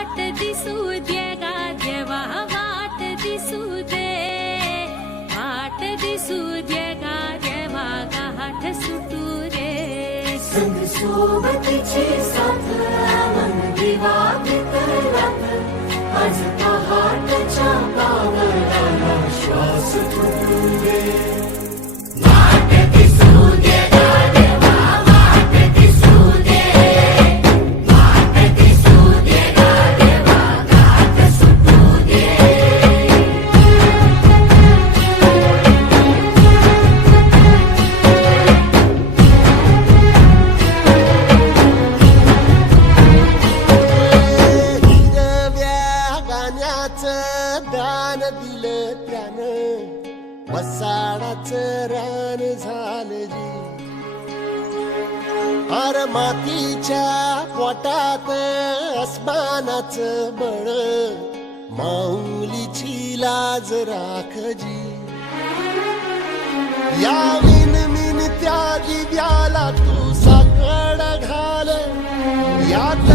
वाट दिसू दे गा देवा वाट दिसू दे वाट दिसू दे गा देवा गाठ सुटू रे संग सोबतीची साथ मन दिवा भितरात आज पहाटच्या पावलाला श्वास फुटू दे वाट दिसू दे गा देवा वाट दिसू दे वाट दिसू दे गा देवा गाठ सुटू दे दान दिलं त्यानं वसाडाचं रान झालं जी अर मातीच्या पोटात अस्मानाचं बळ माऊलीची लाज राखजी या मिन त्या दिव्याला तू साकड घाल यात